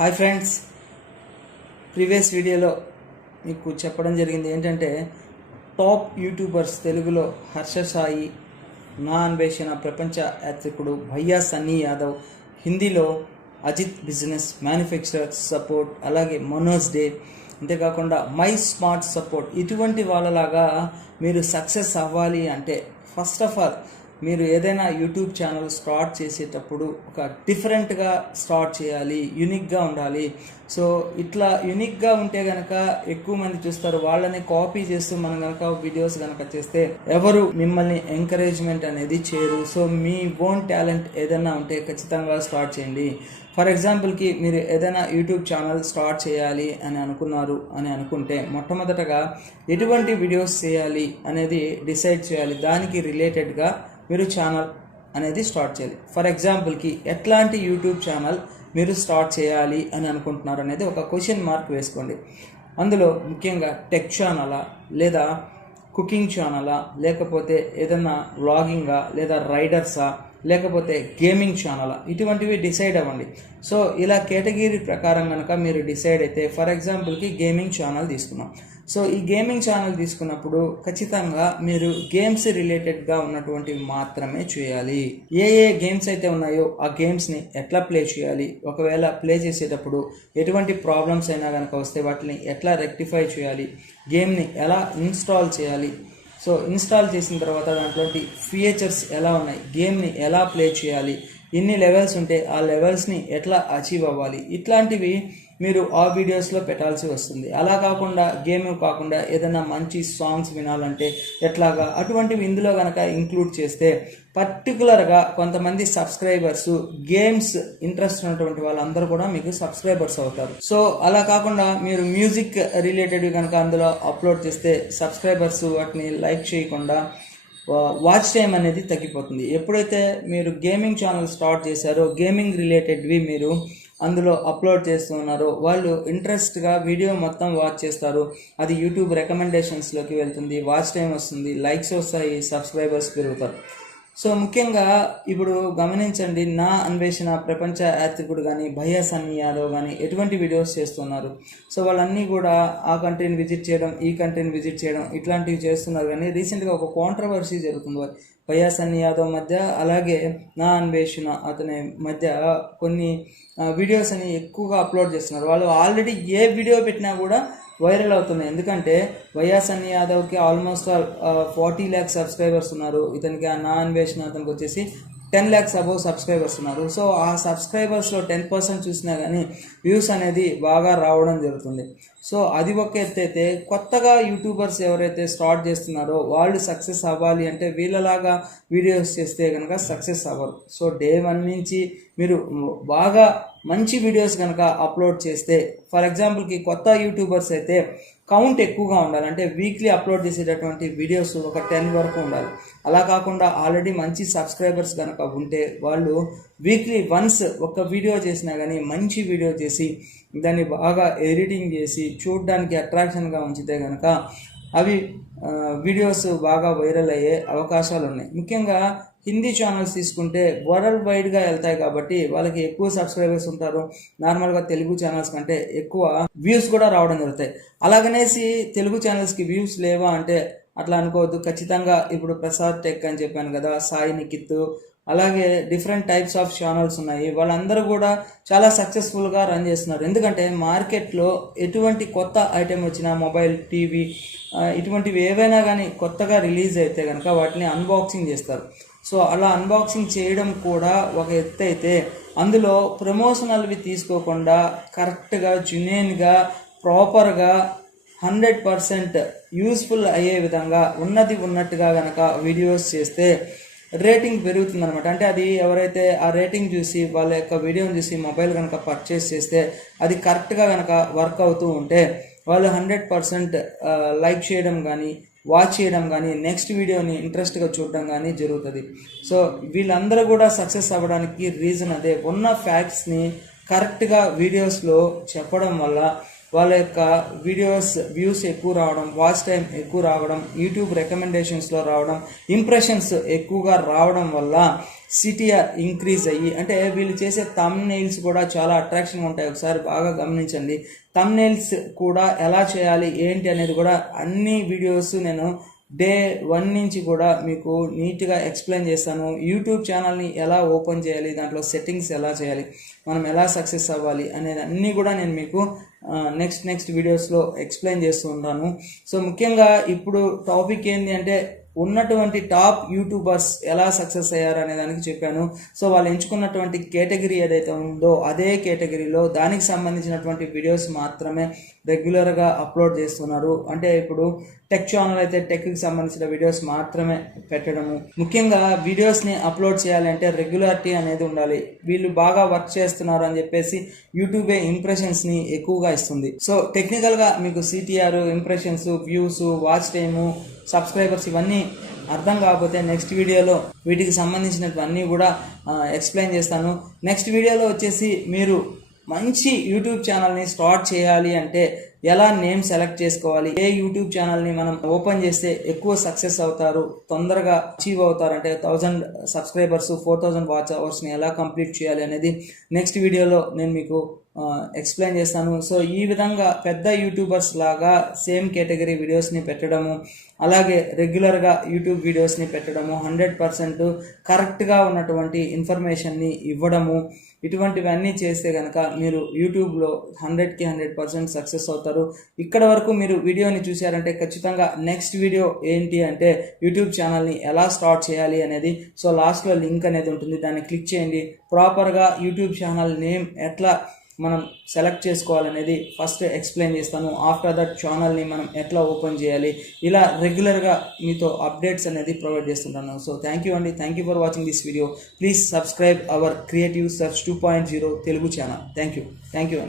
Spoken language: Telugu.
హాయ్ ఫ్రెండ్స్, ప్రీవియస్ వీడియోలో మీకు చెప్పడం జరిగింది ఏంటంటే టాప్ యూట్యూబర్స్ తెలుగులో హర్ష సాయి, నా అన్వేషణ ప్రపంచ యాత్రికుడు భయ్యా సన్నీ యాదవ్, హిందీలో అజిత్ బిజినెస్ మ్యానుఫ్యాక్చరర్ సపోర్ట్, అలాగే మనోజ్ డే, అంతేకాకుండా మై స్మార్ట్ సపోర్ట్. ఇటువంటి వాళ్ళలాగా మీరు సక్సెస్ అవ్వాలి అంటే ఫస్ట్ ఆఫ్ ఆల్ మీరు ఏదైనా యూట్యూబ్ ఛానల్ స్టార్ట్ చేసేటప్పుడు ఒక డిఫరెంట్గా స్టార్ట్ చేయాలి, యూనిక్గా ఉండాలి. సో ఇట్లా యూనిక్గా ఉంటే కనుక ఎక్కువ మంది చూస్తారు. వాళ్ళని కాపీ చేస్తూ మనం కనుక వీడియోస్ కనుక చేస్తే ఎవరు మిమ్మల్ని ఎంకరేజ్మెంట్ అనేది చేయరు. సో మీ ఓన్ టాలెంట్ ఏదైనా ఉంటే ఖచ్చితంగా స్టార్ట్ చేయండి. ఫర్ ఎగ్జాంపుల్కి మీరు ఏదైనా యూట్యూబ్ ఛానల్ స్టార్ట్ చేయాలి అని అనుకుంటే మొట్టమొదటగా ఎటువంటి వీడియోస్ చేయాలి అనేది డిసైడ్ చేయాలి. దానికి రిలేటెడ్గా మీరు ఛానల్ అనేది స్టార్ట్ చేయాలి. ఫర్ ఎగ్జాంపుల్కి ఎట్లాంటి యూట్యూబ్ ఛానల్ మీరు స్టార్ట్ చేయాలి అని అనుకుంటున్నారు అనేది ఒక క్వశ్చన్ మార్క్ వేసుకోండి. అందులో ముఖ్యంగా టెక్ ఛానలా, లేదా కుకింగ్ ఛానలా, లేకపోతే ఏదైనా వ్లాగింగా, లేదా రైడర్సా, లేకపోతే గేమింగ్ ఛానల్, ఇటువంటివి డిసైడ్ అవ్వండి. సో ఇలా కేటగిరీ ప్రకారం కనుక మీరు డిసైడ్ అయితే, ఫర్ ఎగ్జాంపుల్కి గేమింగ్ ఛానల్ తీసుకున్నాం. సో ఈ గేమింగ్ ఛానల్ తీసుకున్నప్పుడు ఖచ్చితంగా మీరు గేమ్స్ రిలేటెడ్గా ఉన్నటువంటివి మాత్రమే చేయాలి. ఏ గేమ్స్ అయితే ఉన్నాయో ఆ గేమ్స్ని ఎట్లా ప్లే చేయాలి, ఒకవేళ ప్లే చేసేటప్పుడు ఎటువంటి ప్రాబ్లమ్స్ అయినా కనుక వస్తే వాటిని ఎట్లా రెక్టిఫై చేయాలి, గేమ్ని ఎలా ఇన్స్టాల్ చేయాలి, సో ఇన్స్టాల్ చేసిన తర్వాత దాంట్లోటి ఫీచర్స్ ఎలా ఉన్నాయి, గేమ్ని ఎలా ప్లే చేయాలి, ఎన్ని లెవెల్స్ ఉంటే ఆ లెవెల్స్ని ఎట్లా అచీవ్ అవ్వాలి, ఇట్లాంటివి మీరు ఆ వీడియోస్లో పెట్టాల్సి వస్తుంది. అలా కాకుండా గేమ్ కాకుండా ఏదైనా మంచి సాంగ్స్ వినాలంటే ఎట్లాగా, అటువంటివి ఇందులో కనుక ఇంక్లూడ్ చేస్తే పర్టికులర్గా కొంతమంది సబ్స్క్రైబర్స్, గేమ్స్ ఇంట్రెస్ట్ ఉన్నటువంటి వాళ్ళందరూ కూడా మీకు సబ్స్క్రైబర్స్ అవుతారు. సో అలా కాకుండా మీరు మ్యూజిక్ రిలేటెడ్ కనుక అందులో అప్లోడ్ చేస్తే సబ్స్క్రైబర్స్ వాటిని లైక్ చేయకుండా వాచ్ టైం అనేది తగ్గిపోతుంది. ఎప్పుడైతే మీరు గేమింగ్ ఛానల్ స్టార్ట్ చేశారో, గేమింగ్ రిలేటెడ్వి మీరు అందులో అప్లోడ్ చేస్తున్నారో వాళ్ళు ఇంట్రెస్ట్గా వీడియో మొత్తం వాచ్ చేస్తారు. అది యూట్యూబ్ రికమెండేషన్స్లోకి వెళ్తుంది, వాచ్ టైం వస్తుంది, లైక్స్ వస్తాయి, సబ్స్క్రైబర్స్ పెరుగుతారు. సో ముఖ్యంగా ఇప్పుడు గమనించండి, నా అన్వేషణ ప్రపంచ యాత్రికుడు కానీ, భయ్యా సన్నీ యాదవ్ కానీ ఎటువంటి వీడియోస్ చేస్తున్నారు. సో వాళ్ళన్నీ కూడా ఆ కంట్రీని విజిట్ చేయడం, ఈ కంట్రీని విజిట్ చేయడం, ఇట్లాంటివి చేస్తున్నారు. కానీ రీసెంట్గా ఒక కాంట్రవర్సీ జరుగుతుంది భయ్యా సన్నీ యాదవ్ మధ్య, అలాగే నా అన్వేషణ అతని మధ్య కొన్ని వీడియోస్ అని ఎక్కువగా అప్లోడ్ చేస్తున్నారు. వాళ్ళు ఆల్రెడీ ఏ వీడియో పెట్టినా కూడా వైరల్ అవుతున్నాయి. ఎందుకంటే భయ్యా సన్నీ యాదవ్కి ఆల్మోస్ట్ 40 lakhs సబ్స్క్రైబర్స్ ఉన్నారు. ఇతనికి నా అన్వేషణ అతనికి వచ్చేసి 10 lakhs అబౌవ్ సబ్స్క్రైబర్స్ ఉన్నారు. సో ఆ సబ్స్క్రైబర్స్లో 10% చూసినా కానీ వ్యూస్ అనేది బాగా రావడం జరుగుతుంది. సో అది ఒక ఎత్తు అయితే, కొత్తగా యూట్యూబర్స్ ఎవరైతే స్టార్ట్ చేస్తున్నారో వాళ్ళు సక్సెస్ అవ్వాలి అంటే వీళ్ళలాగా వీడియోస్ చేస్తే కనుక సక్సెస్ అవ్వరు. సో డే 1 నుంచి మీరు బాగా మంచి వీడియోస్ కనుక అప్లోడ్ చేస్తే, ఫర్ ఎగ్జాంపుల్కి కొత్త యూట్యూబర్స్ అయితే కౌంట్ ఎక్కువగా ఉండాలి. అంటే వీక్లీ అప్లోడ్ చేసేటటువంటి వీడియోస్ ఒక 10 వరకు ఉండాలి. అలా కాకుండా ఆల్రెడీ మంచి సబ్స్క్రైబర్స్ కనుక ఉంటే వాళ్ళు వీక్లీ వన్స్ ఒక వీడియో చేసినా కానీ మంచి వీడియో చేసి దాన్ని బాగా ఎడిటింగ్ చేసి చూడడానికి అట్రాక్షన్గా ఉంచితే కనుక అవి వీడియోస్ బాగా వైరల్ అయ్యే అవకాశాలు ఉన్నాయి. ముఖ్యంగా హిందీ ఛానల్స్ తీసుకుంటే వరల్డ్ వైడ్గా వెళ్తాయి కాబట్టి వాళ్ళకి ఎక్కువ సబ్స్క్రైబర్స్ ఉంటారు. నార్మల్గా తెలుగు ఛానల్స్ కంటే ఎక్కువ వ్యూస్ కూడా రావడం జరుగుతాయి. అలాగనేసి తెలుగు ఛానల్స్కి వ్యూస్ లేవా అంటే అట్లా అనుకోవద్దు. ఖచ్చితంగా ఇప్పుడు ప్రసాద్ టెక్ అని చెప్పాను కదా, సాయి నిఖిత్, అలాగే డిఫరెంట్ టైప్స్ ఆఫ్ ఛానల్స్ ఉన్నాయి. వాళ్ళందరూ కూడా చాలా సక్సెస్ఫుల్గా రన్ చేస్తున్నారు. ఎందుకంటే మార్కెట్లో ఎటువంటి కొత్త ఐటెం వచ్చినా, మొబైల్, టీవీ, ఇటువంటివి ఏవైనా కానీ కొత్తగా రిలీజ్ అయితే కనుక వాటిని అన్బాక్సింగ్ చేస్తారు. సో అలా అన్బాక్సింగ్ చేయడం కూడా ఒక ఎత్తు అయితే, అందులో ప్రమోషనల్వి తీసుకోకుండా కరెక్ట్గా, జెన్యూన్గా, ప్రాపర్గా 100% యూస్ఫుల్ అయ్యే విధంగా ఉన్నది ఉన్నట్టుగా కనుక వీడియోస్ చేస్తే రేటింగ్ పెరుగుతుంది అనమాట. అంటే అది ఎవరైతే ఆ రేటింగ్ చూసి వాళ్ళ యొక్క వీడియోని చూసి మొబైల్ కనుక పర్చేస్ చేస్తే అది కరెక్ట్గా కనుక వర్క్ అవుతూ ఉంటే వాళ్ళు 100% లైక్ చేయడం కానీ, వాచ్ చేయడం కానీ, నెక్స్ట్ వీడియోని ఇంట్రెస్ట్గా చూడడం కానీ జరుగుతుంది. సో వీళ్ళందరూ కూడా సక్సెస్ అవ్వడానికి రీజన్ అదే. ఉన్న ఫ్యాక్ట్స్ని కరెక్ట్గా వీడియోస్లో చెప్పడం వల్ల వాళ్ళ యొక్క వీడియోస్ వ్యూస్ ఎక్కువ రావడం, వాచ్ టైం ఎక్కువ రావడం, యూట్యూబ్ రికమెండేషన్స్లో రావడం, ఇంప్రెషన్స్ ఎక్కువగా రావడం వల్ల సిటిఆర్ ఇంక్రీజ్ అయ్యి, అంటే వీళ్ళు చేసే థంబ్నెయిల్స్ కూడా చాలా అట్రాక్షన్ ఉంటాయి. ఒకసారి బాగా గమనించండి. థంబ్నెయిల్స్ కూడా ఎలా చేయాలి ఏంటి అనేది కూడా అన్ని వీడియోస్ నేను డే 1 నుంచి కూడా మీకు నీట్గా ఎక్స్ప్లెయిన్ చేస్తాను. యూట్యూబ్ ఛానల్ని ఎలా ఓపెన్ చేయాలి, దాంట్లో సెట్టింగ్స్ ఎలా చేయాలి, మనం ఎలా సక్సెస్ అవ్వాలి అనేది అన్నీ కూడా నేను మీకు నెక్స్ట్ వీడియోస్లో ఎక్స్ప్లెయిన్ చేస్తూ ఉంటాను. సో ముఖ్యంగా ఇప్పుడు టాపిక్ ఏంటి అంటే ఉన్నటువంటి టాప్ యూట్యూబర్స్ ఎలా సక్సెస్ అయ్యారు అనే దానికి చెప్పాను. సో వాళ్ళు ఎంచుకున్నటువంటి కేటగిరీ ఏదైతే ఉందో అదే కేటగిరీలో దానికి సంబంధించినటువంటి వీడియోస్ మాత్రమే రెగ్యులర్గా అప్లోడ్ చేస్తున్నారు. అంటే ఇప్పుడు టెక్ ఛానల్ అయితే టెక్కి సంబంధించిన వీడియోస్ మాత్రమే పెట్టడము. ముఖ్యంగా వీడియోస్ని అప్లోడ్ చేయాలంటే రెగ్యులారిటీ అనేది ఉండాలి. వీళ్ళు బాగా వర్క్ చేస్తున్నారు అని చెప్పేసి యూట్యూబే ఇంప్రెషన్స్ని ఎక్కువగా ఇస్తుంది. సో టెక్నికల్గా మీకు CTR, impressions, views, watch time, subscribers ఇవన్నీ అర్థం కాకపోతే నెక్స్ట్ వీడియోలో వీటికి సంబంధించినవన్నీ కూడా ఎక్స్ప్లెయిన్ చేస్తాను. నెక్స్ట్ వీడియోలో వచ్చేసి మీరు మంచి యూట్యూబ్ ఛానల్ని స్టార్ట్ చేయాలి అంటే ఎలా నేమ్ సెలెక్ట్ చేసుకోవాలి, ఏ యూట్యూబ్ ఛానల్ని మనం ఓపెన్ చేస్తే ఎక్కువ సక్సెస్ అవుతారు, తొందరగా అచీవ్ అవుతారు, అంటే 1000 సబ్స్క్రైబర్స్, 4000 వాచ్ అవర్స్ని ఎలా కంప్లీట్ చేయాలి అనేది నెక్స్ట్ వీడియోలో నేను మీకు ఎక్స్ప్లెయిన్ చేస్తాను. సో ఈ విధంగా పెద్ద యూట్యూబర్స్ లాగా సేమ్ కేటగిరీ వీడియోస్ని పెట్టడము, అలాగే రెగ్యులర్గా యూట్యూబ్ వీడియోస్ని పెట్టడము, 100% కరెక్ట్గా ఉన్నటువంటి ఇన్ఫర్మేషన్ని ఇవ్వడము, ఇటువంటివన్నీ చేస్తే కనుక మీరు యూట్యూబ్లో 100కి 100% సక్సెస్ అవుతారు. ఇక్కడ వరకు మీరు వీడియోని చూశారంటే ఖచ్చితంగా నెక్స్ట్ వీడియో ఏంటి అంటే యూట్యూబ్ ఛానల్ని ఎలా స్టార్ట్ చేయాలి అనేది. సో లాస్ట్లో లింక్ అనేది ఉంటుంది, దాన్ని క్లిక్ చేయండి. ప్రాపర్గా యూట్యూబ్ ఛానల్ నేమ్ ఎట్లా మనం సెలెక్ట్ చేసుకోవాలనేది ఫస్ట్ ఎక్స్ప్లెయిన్ చేస్తాను. ఆఫ్టర్ దట్ ఛానల్ని మనం ఎట్లా ఓపెన్ చేయాలి, ఇలా రెగ్యులర్గా మీతో అప్డేట్స్ అనేది ప్రొవైడ్ చేస్తుంటాను. సో థ్యాంక్ యూ అండి. Thank you for watching this video. Please subscribe our creative search 2.0 Telugu channel. Thank you.